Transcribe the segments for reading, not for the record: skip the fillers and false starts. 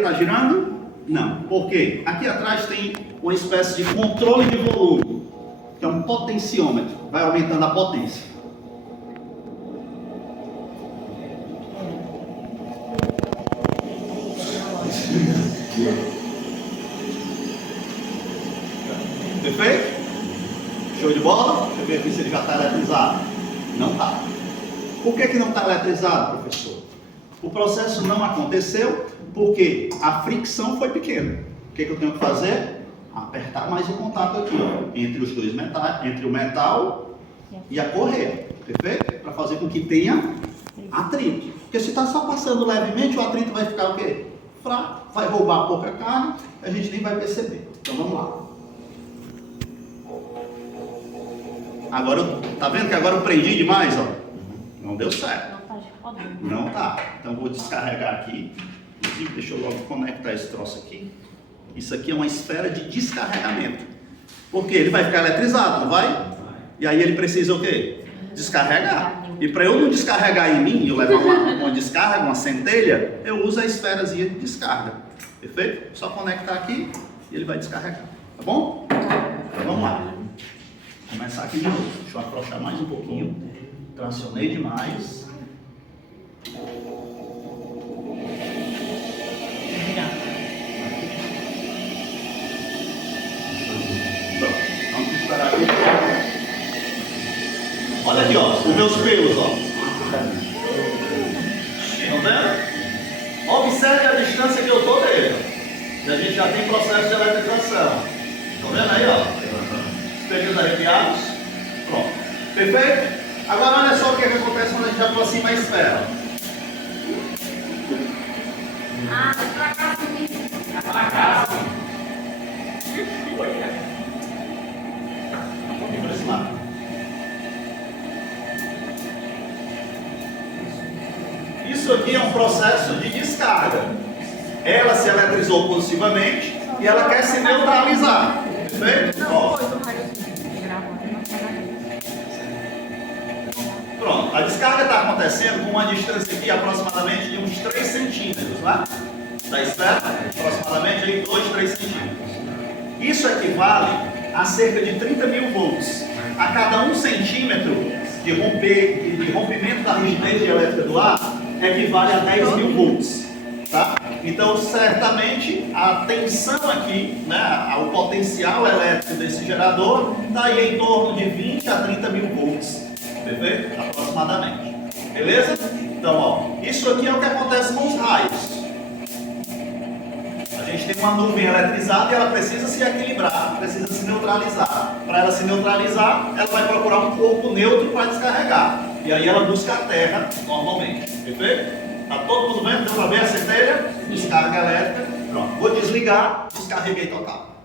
está girando? Não. Por quê? Aqui atrás tem uma espécie de controle de volume, que é um potenciômetro. Vai aumentando a potência. Perfeito? Show de bola? Deixa eu ver aqui se ele já está eletrizado. Não está. Por que não está eletrizado, professor? O processo não aconteceu porque a fricção foi pequena. O que eu tenho que fazer? Apertar mais o contato aqui, ó, entre os dois metais, entre o metal e a correia. Perfeito? Para fazer com que tenha atrito. Porque se está só passando levemente, o atrito vai ficar o quê? Fraco, vai roubar pouca carne, a gente nem vai perceber. Então vamos lá. Agora, tá vendo que agora eu prendi demais, ó? Não deu certo. Não tá. Então vou descarregar aqui. Inclusive, deixa eu logo conectar esse troço aqui. Isso aqui é uma esfera de descarregamento. Porque ele vai ficar eletrizado, não vai? E aí ele precisa o quê? Descarregar. E para eu não descarregar em mim, eu levar uma descarga, uma centelha, eu uso a esferazinha de descarga. Perfeito? Só conectar aqui e ele vai descarregar. Tá bom? Então vamos lá. Vou começar aqui de novo. Deixa eu afrouxar mais um pouquinho. Tracionei demais. Vamos esperar aqui. Olha aqui, ó, os meus pelos, ó. Estão vendo? Observe a distância que eu estou dele. E a gente já tem processo de eletrização. Estão vendo aí, ó? Os pelinhos arrepiados. Pronto. Perfeito? Agora olha só o que acontece quando a gente aproxima a esfera. Ah, pra cá, sim. Pra cá, sim. Vamos para esse lado. Isso aqui é um processo de descarga. Ela se eletrizou positivamente e ela quer se neutralizar. Perfeito? Ó. Pronto, a descarga está acontecendo com uma distância aqui aproximadamente de uns 3 centímetros, né? Da esfera, aproximadamente aí 2, 3 centímetros. Isso equivale a cerca de 30 mil volts. A cada 1 centímetro de rompimento da rigidez elétrica do ar, equivale a 10 mil volts. Tá? Então, certamente, a tensão aqui, né, o potencial elétrico desse gerador, está aí em torno de 20 a 30 mil volts. Perfeito? Aproximadamente. Beleza? Então, ó, isso aqui é o que acontece com os raios. A gente tem uma nuvem eletrizada e ela precisa se equilibrar, precisa se neutralizar. Para ela se neutralizar, ela vai procurar um corpo neutro para descarregar. E aí ela busca a terra normalmente. Perfeito? Tá todo mundo vendo? Deu para ver a centelha? Descarga elétrica. Pronto. Vou desligar, descarreguei total.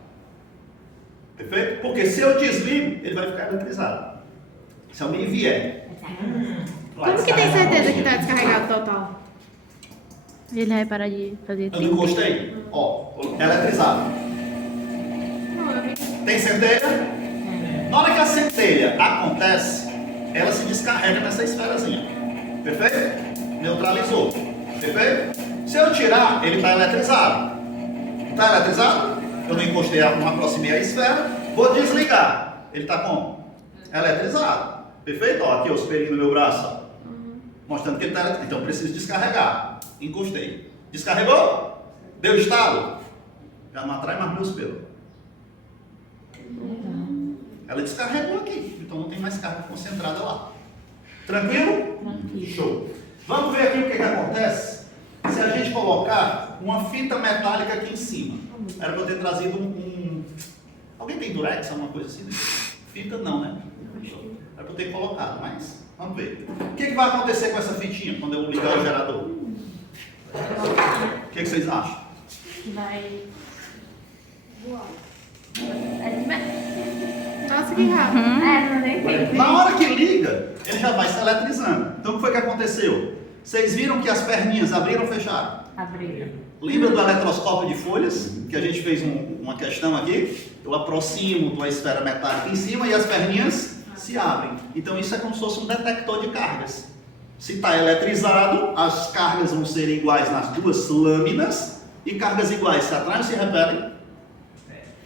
Perfeito? Porque se eu desligo, ele vai ficar eletrizado. Se alguém vier. Como que tem certeza que está descarregado total? Ele vai parar de fazer Eu não encostei? Ó, eletrizado. Tem centelha? Na hora que a centelha acontece, ela se descarrega nessa esferazinha. Perfeito? Neutralizou. Perfeito? Se eu tirar, ele está eletrizado. Está eletrizado? Eu não encostei, não aproximei a esfera. Vou desligar. Ele está como? Eletrizado. Perfeito? Ó, aqui os pelinhos no meu braço. Ó. Mostrando que ele está eletrizado. Então eu preciso descarregar. Encostei. Descarregou? Deu estalo? Já não atrai mais meus pelos. Ela descarregou aqui. Então não tem mais carga concentrada lá. Tranquilo? Tranquilo. Show. Vamos ver aqui o que acontece se a gente colocar uma fita metálica aqui em cima. Era para eu ter trazido Alguém tem durex, alguma coisa assim? Fita não, né? Era para eu ter colocado, mas vamos ver. O que vai acontecer com essa fitinha quando eu ligar o gerador? O que vocês acham? Vai. Nossa, que rápido. Não nem sei. Na hora que liga, ele já vai se eletrizando. Então o que foi que aconteceu? Vocês viram que as perninhas abriram ou fecharam? Abriu. Lembra do eletroscópio de folhas? Que a gente fez uma questão aqui? Eu aproximo da esfera metálica em cima e as perninhas se abrem. Então isso é como se fosse um detector de cargas. Se está eletrizado, as cargas vão ser iguais nas duas lâminas E cargas iguais se atraem ou se repelem?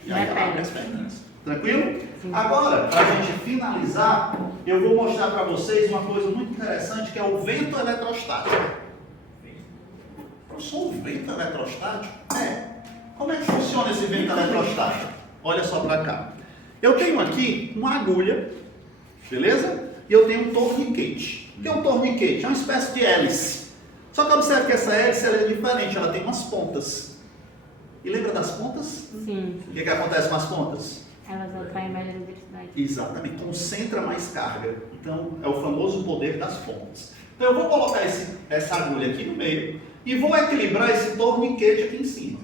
E aí Repelem. abre as pernas. Tranquilo? Agora, para a gente finalizar, eu vou mostrar para vocês uma coisa muito interessante que é o vento eletrostático. Professor, o vento eletrostático? Como é que funciona esse vento eletrostático? Olha só para cá. Eu tenho aqui uma agulha, beleza? E eu tenho um torniquete. O que é um torniquete? É uma espécie de hélice. Só que observe que essa hélice ela é diferente, ela tem umas pontas. E lembra das pontas? Sim. O que acontece com as pontas? Elas atraem mais eletricidade. Exatamente, concentra mais carga. Então, é o famoso poder das pontas. Então, eu vou colocar essa agulha aqui no meio e vou equilibrar esse torniquete aqui em cima.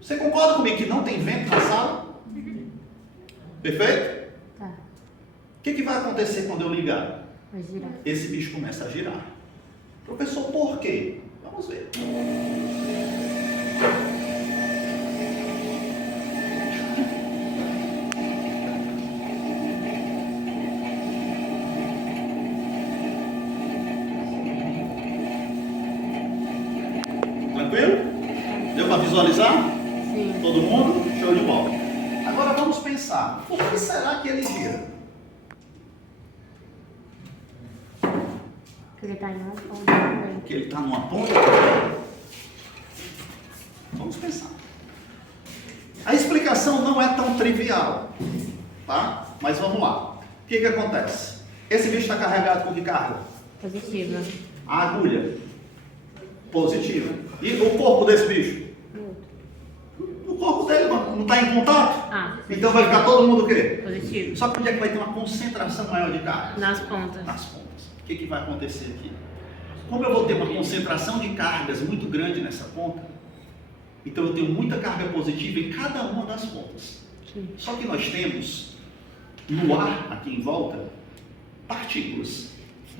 Você concorda comigo que não tem vento na sala? Perfeito? Tá. O que vai acontecer quando eu ligar? Vai girar. Esse bicho começa a girar. Professor, por quê? Vamos ver. Tranquilo? Deu para visualizar? Sim. Todo mundo? Show de bola. Agora vamos pensar, por que será que ele gira? Porque ele tá em uma ponta também. Porque ele está numa ponta? Vamos pensar. A explicação não é tão trivial, tá? Mas vamos lá. O que acontece? Esse bicho está carregado com que carga? Positiva. A agulha. Positiva. E o corpo desse bicho? O corpo dele não está em contato? Ah. Então vai ficar todo mundo o quê? Positivo. Só que onde é que vai ter uma concentração maior de carga? Nas pontas. Nas pontas. O que vai acontecer aqui? Como eu vou ter uma concentração de cargas muito grande nessa ponta, então eu tenho muita carga positiva em cada uma das pontas. Sim. Só que nós temos no ar, aqui em volta, partículas.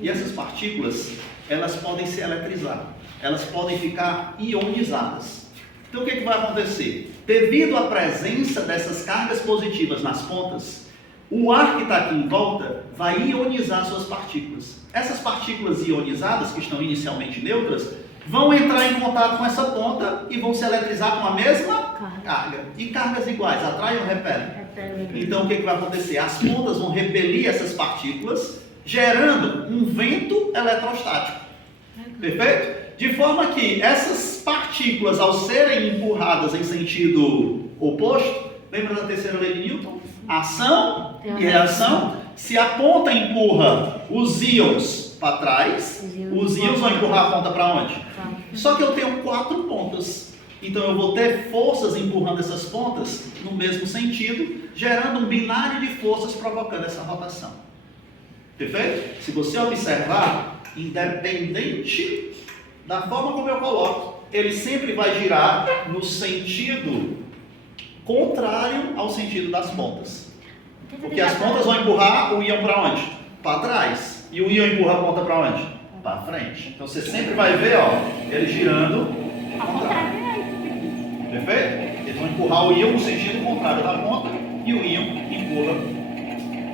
E essas partículas, elas podem se eletrizar. Elas podem ficar ionizadas. Então o que vai acontecer? Devido à presença dessas cargas positivas nas pontas, o ar que está aqui em volta vai ionizar suas partículas. Essas partículas ionizadas, que estão inicialmente neutras, vão entrar em contato com essa ponta e vão se eletrizar com a mesma carga. E cargas iguais, atraem ou repelem? Repelem. Então o que vai acontecer? As pontas vão repelir essas partículas, gerando um vento eletrostático. Perfeito? De forma que essas partículas, ao serem empurradas em sentido oposto, lembra da terceira lei de Newton? Ação e reação. Se a ponta empurra os íons para trás, os íons vão empurrar a ponta para onde? Só que eu tenho 4 pontas. Então eu vou ter forças empurrando essas pontas no mesmo sentido, gerando um binário de forças provocando essa rotação. Perfeito? Se você observar, independente da forma como eu coloco, ele sempre vai girar no sentido contrário ao sentido das pontas. Porque as pontas vão empurrar o íon para onde? Para trás. E o íon empurra a ponta para onde? Para frente. Então você sempre vai ver, ó, ele girando contrário. Perfeito? Eles vão empurrar o íon no sentido contrário da ponta e o íon empurra,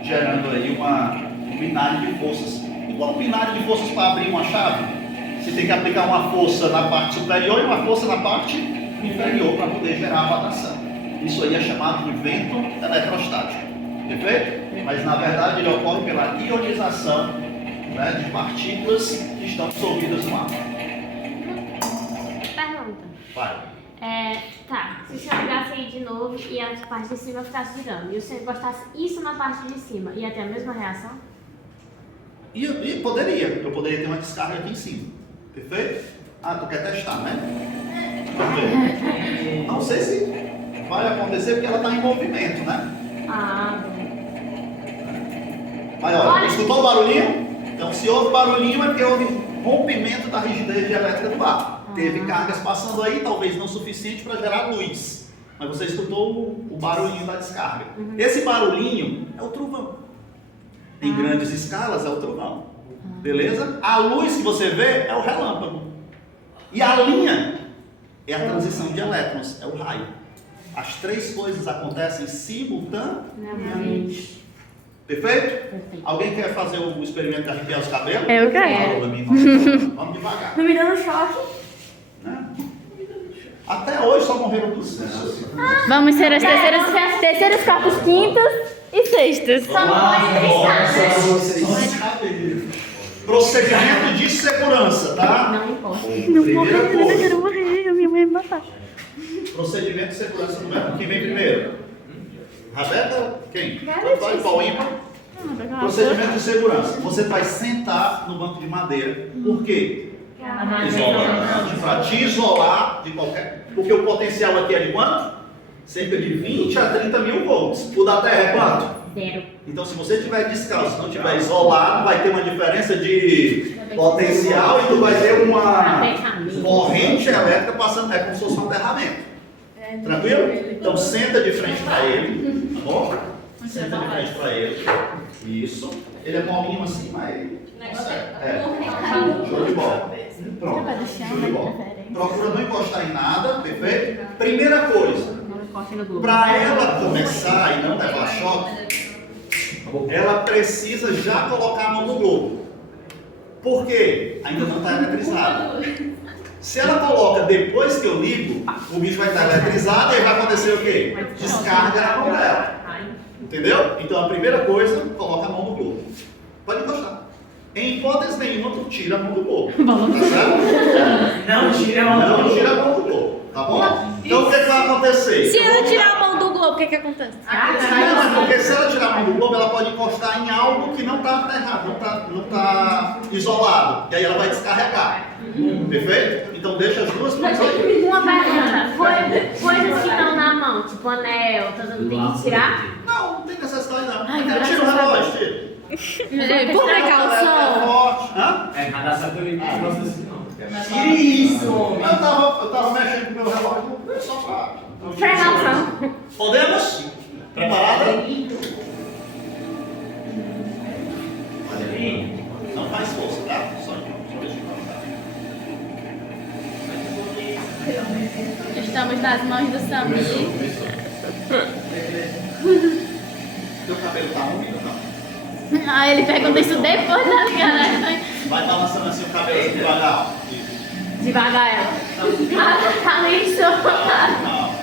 gerando aí um binário de forças. Igual um binário de forças para abrir uma chave. Você tem que aplicar uma força na parte superior e uma força na parte inferior para poder gerar a rotação. Isso aí é chamado de vento eletrostático. Perfeito? Mas na verdade ele ocorre pela ionização, né, de partículas que estão dissolvidas no ar. Pergunta. Vai. Tá, se o senhor ligasse aí de novo e a parte de cima ficasse girando, e o senhor encostasse isso na parte de cima, ia ter a mesma reação? E poderia. Eu poderia ter uma descarga aqui em cima. Perfeito? Ah, tu quer testar, né? Vamos ver. Não sei se vai acontecer porque ela está em movimento, né? Ah, Mas olha, escutou o barulhinho? Então se houve barulhinho é porque houve rompimento da rigidez elétrica do ar. Teve cargas passando aí, talvez não suficiente para gerar luz. Mas você escutou o barulhinho da descarga. Esse barulhinho é o trovão. Em grandes escalas é o trovão. Beleza? A luz que você vê é o relâmpago. E a linha é a transição de elétrons, é o raio. As 3 coisas acontecem simultaneamente. Perfeito? Perfeito. Alguém quer fazer o experimento de arrepiar os cabelos? Eu quero. Vamos devagar. não me dando choque. Né? Até hoje só morreram 200. Vamos ser as terceiras, quartas, quintas e sextas. Só não pode gritar. Procedimento de segurança, tá? Não importa. Primeira coisa. quero morrer, a minha mãe vai me matar. Procedimento de segurança número. Quem vem primeiro? Rabeca? Quem? Garantido. Qual ímpar? Procedimento de segurança. Você vai sentar no banco de madeira. Por quê? Para te isolar de qualquer. Porque o potencial aqui é de quanto? Cerca de 20 a 30 mil volts. O da Terra é quanto? 0. Então, se você estiver descalço, não estiver isolado, vai ter uma diferença de potencial e tu vai ter uma corrente elétrica passando, é como se fosse um aterramento. Tranquilo? Então, senta de frente para ele, tá bom? Senta de frente para ele. Isso. Ele é molinho assim, mas show de bola. Pronto. Show de bola. Procura não encostar em nada, perfeito? Primeira coisa, para ela começar e não levar choque, ela precisa já colocar a mão no globo. Por quê? Ainda não está eletrizado. Se ela coloca depois que eu ligo, o bicho vai estar eletrizado e aí vai acontecer o quê? Descarga na mão dela. Entendeu? Então a primeira coisa, coloca a mão no globo. Pode encostar. Em hipótese nenhuma, tu tira a mão do globo. Tá certo? Não tira a mão. Não tira a mão do globo. Tá bom? Então o que vai acontecer? Se ela tirar a mão do globo, o que acontece? Porque se ela tirar a mão do globo, ela pode encostar em algo que não está aterrado, não tá isolado. E aí ela vai descarregar. Perfeito? Então deixa as duas mãos aí. Uma pergunta. Coisas que estão na mão, tipo anel, todo mundo tem que tirar? Não, não tem necessidade não. Ai, Tira graças o a relógio, tira. Por precaução. Forte. Hã? É nadação que eu não gosto assim, não. Que isso! Eu tava mexendo com o meu relógio só pra... Precaução. Podemos? Preparada? Olha aí. Não faz força, tá? Só deixa eu colocar. Estamos nas mãos do Samir. Teu cabelo tá úmido, não? Ah, ele pergunta isso depois da galera. Vai balançando assim o cabelo assim devagar. Isso. Devagar ela. Tá lixo. Não.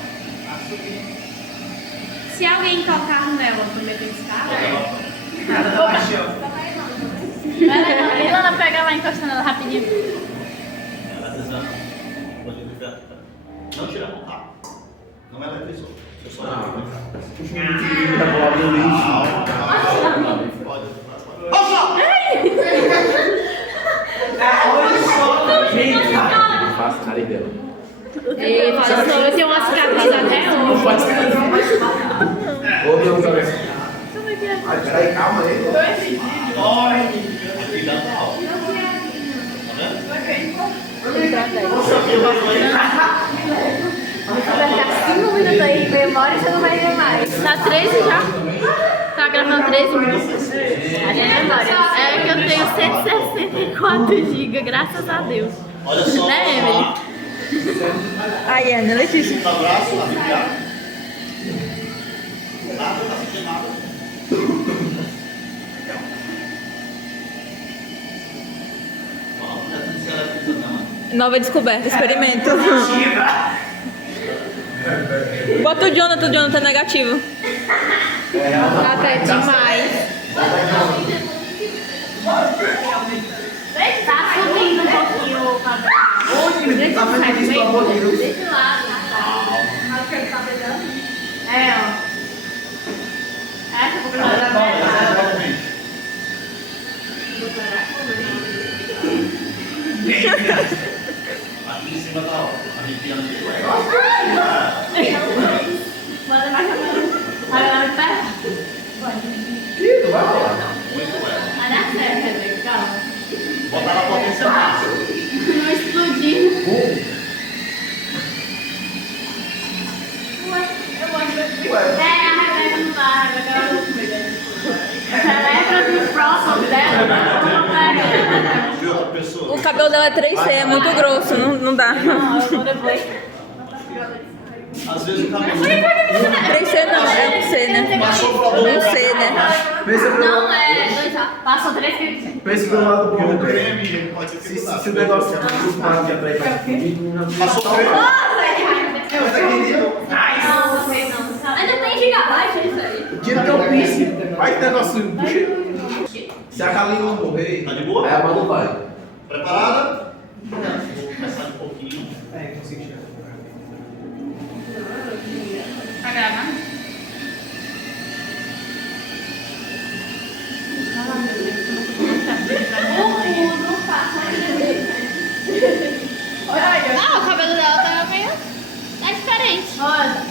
Se alguém tocar nela, também tem que estar. Nada da paixão. Ilana, pega lá encostando ela rapidinho. Não tira a mão, tá? Não é eletrizou. Eu só Pode. Não faço nada dela. Ei, fala só, eu tenho uma cicatriz até Não hoje. pode escrever. Ô, meu Deus. Ai, peraí, calma aí. Ficar 5 minutos aí de memória e você não vai ver mais. Tá 13 já? Tá gravando 13 minutos? A gente é memória. É que eu tenho 164 GB, graças a Deus. Olha só. Né, Emily? Aí, Ana Letícia. Um abraço, tá ligado? Nada, tá sentindo nada. Nova descoberta, experimento. Bota o Jonathan negativo. Até demais. Tá subindo um pouquinho o cabelo. Deixa lá, é, ó. Essa vou Aqui em cima tá arrepiando de Manda mais olha perto. muito leve. Vai dar certo, calma. Botar na potência máxima. Não explodir. É, a Rebeca não dá, a Rebeca ela não cuida. Ela é dos próximos dela, não pega. De outra pessoa. O cabelo dela é 3C, é muito grosso, não dá. Não, eu vou depois. Às vezes o cabelo 3C não, é um C, né? passou pro lado Um C, né? Pensa pro Não, lado. é 2A. Passou 3 que Pensa pro lado porque o bom. creme ele pode Se dificultar. o negócio é muito fácil de apertar, Passou o creme. Nossa, Vai que negócio puxa. Se a Kalina não morrer, Tá de boa? aí a Manu vai. Preparada? Vou começar um pouquinho. Tá gravando? Ah, o cabelo dela tá meio... Tá diferente. Olha.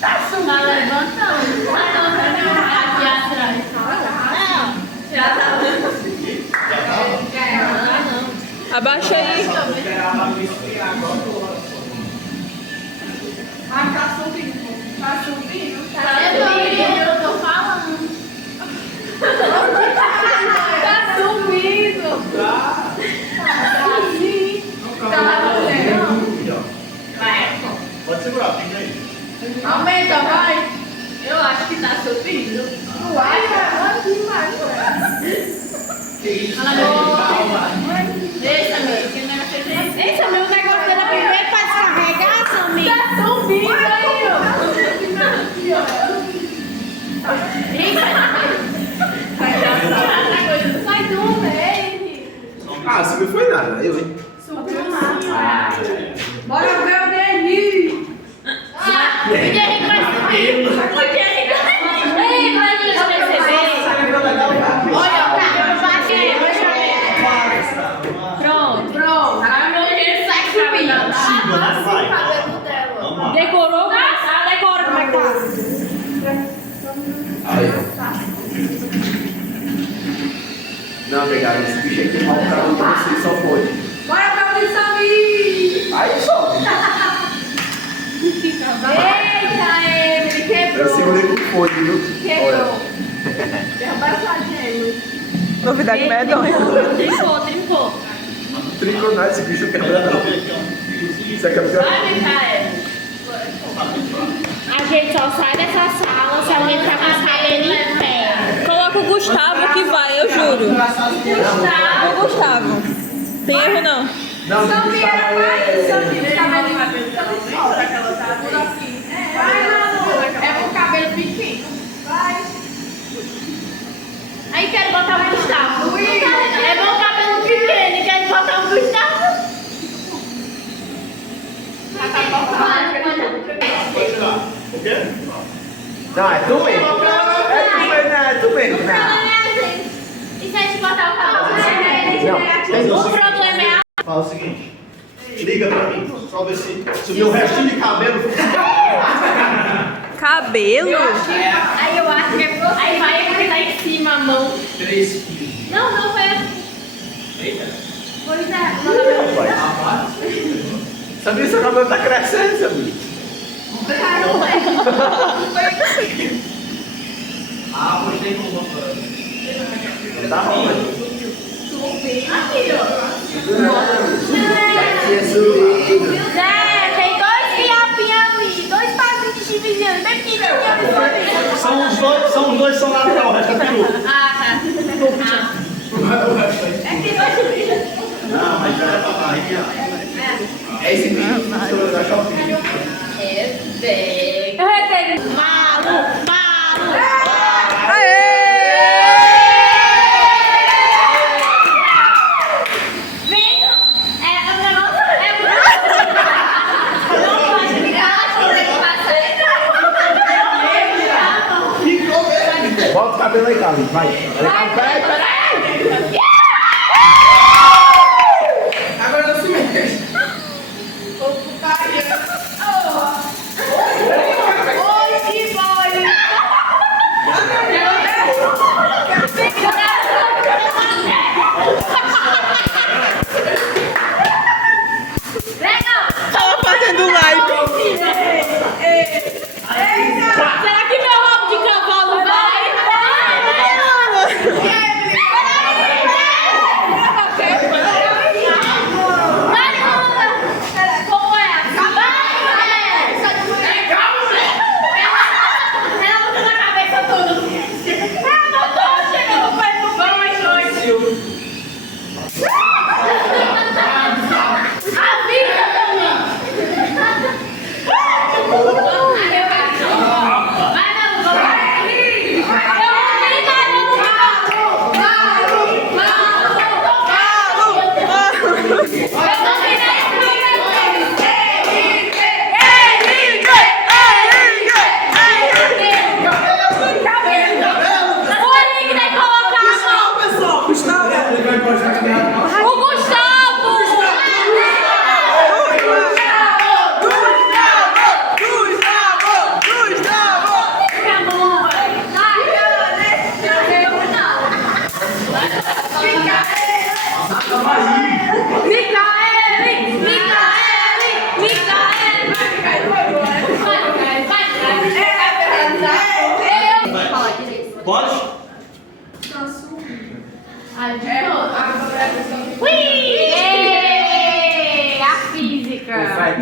Tá levantando. Aqui atrás. Não. Já tá. Já tá? Abaixa aí. Ah, tá subindo. Tá subindo? Eu tô falando. Tá subindo. Tá sim. Tá fazendo. Vai. Pode segurar, fica aí. Aumenta, vai. Eu acho que tá subindo. Vai, Deixa, meu. Que negócio é esse? Esse é o meu negócio dela primeiro pra descarregar, Samir. Tá subindo aí, ó. Sai do meio. Ah, subiu foi nada, eu, hein? Subiu Bora ver o Derri. O Henrique vai subir. O Henrique vai perceber. Olha, pronto. Pronto. Agora ele sai subindo. Siga, né? Vai. Vamos lá. Decorou? Decora como é que tá. Aí. Não, pegar esse bicho aqui mal pra você, só pode. Bora ver o Samir. Aí sobe. Eita, ele Eu quebrou. segurei com fone, viu? Quebrou. Derrubaram sua gema. Novidade medonha. Trincou. Triconar esse bicho quebrado. Isso aqui é o Vai, Micael. A gente só sai dessa sala se alguém ficar com os cabelos em pé. Coloca o Gustavo que vai, eu juro. O Gustavo. Tem erro não. Não, Samir era mais. Samir, cabelinho mais. Solta aquela tá assim. Vai, Manu. É com cabelo pequeno. Vai. Aí quero botar o Gustavo. É bom cabelo pequeno e quero botar o Gustavo. Pode tirar. O quê? Não, é tu mesmo. É tu mesmo, né? E se a gente botar o cabelo? Não, O problema é a... Fala o seguinte. Liga pra mim. Só ver se o meu restinho de cabelo Cabelo? Aí eu acho que é você. Aí vai aqui lá em cima a mão. 3 quilos. Não foi assim. Pois é. Sabia que seu cabelo tá crescendo, sabia? Ah, gostei com uma. Tá bom, Aqui, ó. já tinha subido. Zé, tem dois fiapinhos ali, dois pazinhos de chivinho, bem pequenininhos. São os dois são natural, o resto é peru. Ah, tá. Não, mas já é pra barriga. É esse bicho que da shopping. É bem. Eu retei. Malu. Aê! Vem. É o negócio. Não pode virar, Ficou bem. Bota o cabelo aí, Carlinhos, vai. Peraí. Agora não se mexe. Oi, que boy. Tava fazendo live. Será que meu rabo de cavalo vai? Vai, Ana! Como é? Vai!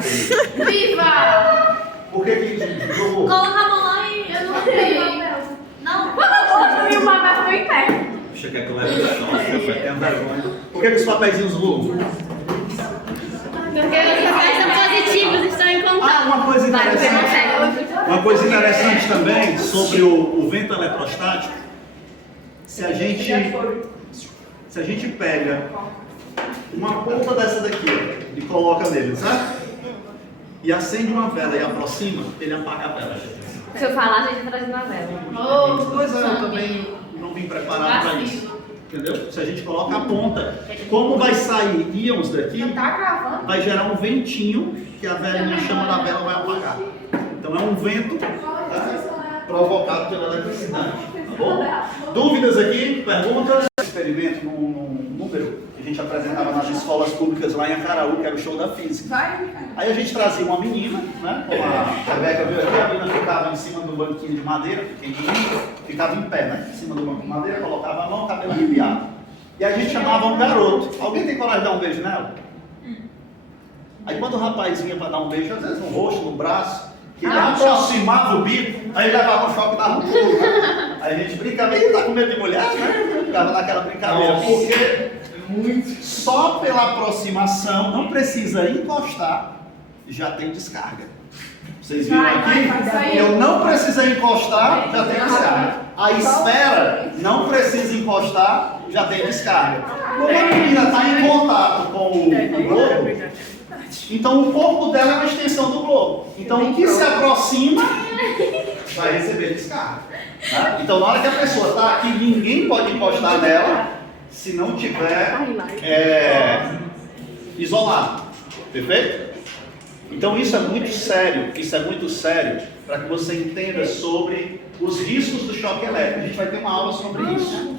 dele. Viva! Por que que jogou? Coloca a mão lá e eu não sei. Não, outro e o papel foi em pé. Você quer que eu leve o choque? Tenho vergonha. Por que os papeizinhos voam? Porque os papéis são positivos, estão em contato. Uma coisa Vai, você interessante. consegue. Uma coisa interessante também sobre o vento eletrostático. Se a gente pega uma ponta dessa daqui ó, e coloca nele, certo? E acende uma vela e aproxima, ele apaga a vela. Se eu falar, a gente traz uma vela. Pois é, eu também não vim preparado para isso. Entendeu? Se a gente coloca a ponta, como vai sair íons daqui, vai gerar um ventinho que a velinha chama da vela vai apagar. Então é um vento provocado pela eletricidade. Tá bom? Dúvidas aqui? Perguntas? Experimento num número que a gente apresentava nas escolas públicas lá em Acaraú, que era o show da física. Aí a gente trazia uma menina, né? Como a Rebeca viu aqui, a menina ficava em cima do banquinho de madeira, pequenininho, ficava em pé, né? Em cima do banco de madeira, colocava a mão, cabelo arrepiado. E a gente chamava um garoto. Alguém tem coragem de dar um beijo nela? Aí quando o rapaz vinha para dar um beijo, às vezes no rosto, no braço, que ele aproximava o bico, aí ele levava um choque e dava um pulo, né? Aí a gente brincava, ele tá com medo de mulher, né? Ficava naquela brincadeira, porque só pela aproximação, não precisa encostar, já tem descarga. Vocês viram aqui? Eu não precisei encostar, já tem descarga. A esfera não precisa encostar, já tem descarga. Como a menina está em contato com o globo, então o corpo dela é uma extensão do globo. Então o que se aproxima vai receber descarga. Tá? Então na hora que a pessoa está aqui, ninguém pode encostar nela se não tiver isolado. Perfeito? Então isso é muito sério para que você entenda sobre os riscos do choque elétrico. A gente vai ter uma aula sobre isso.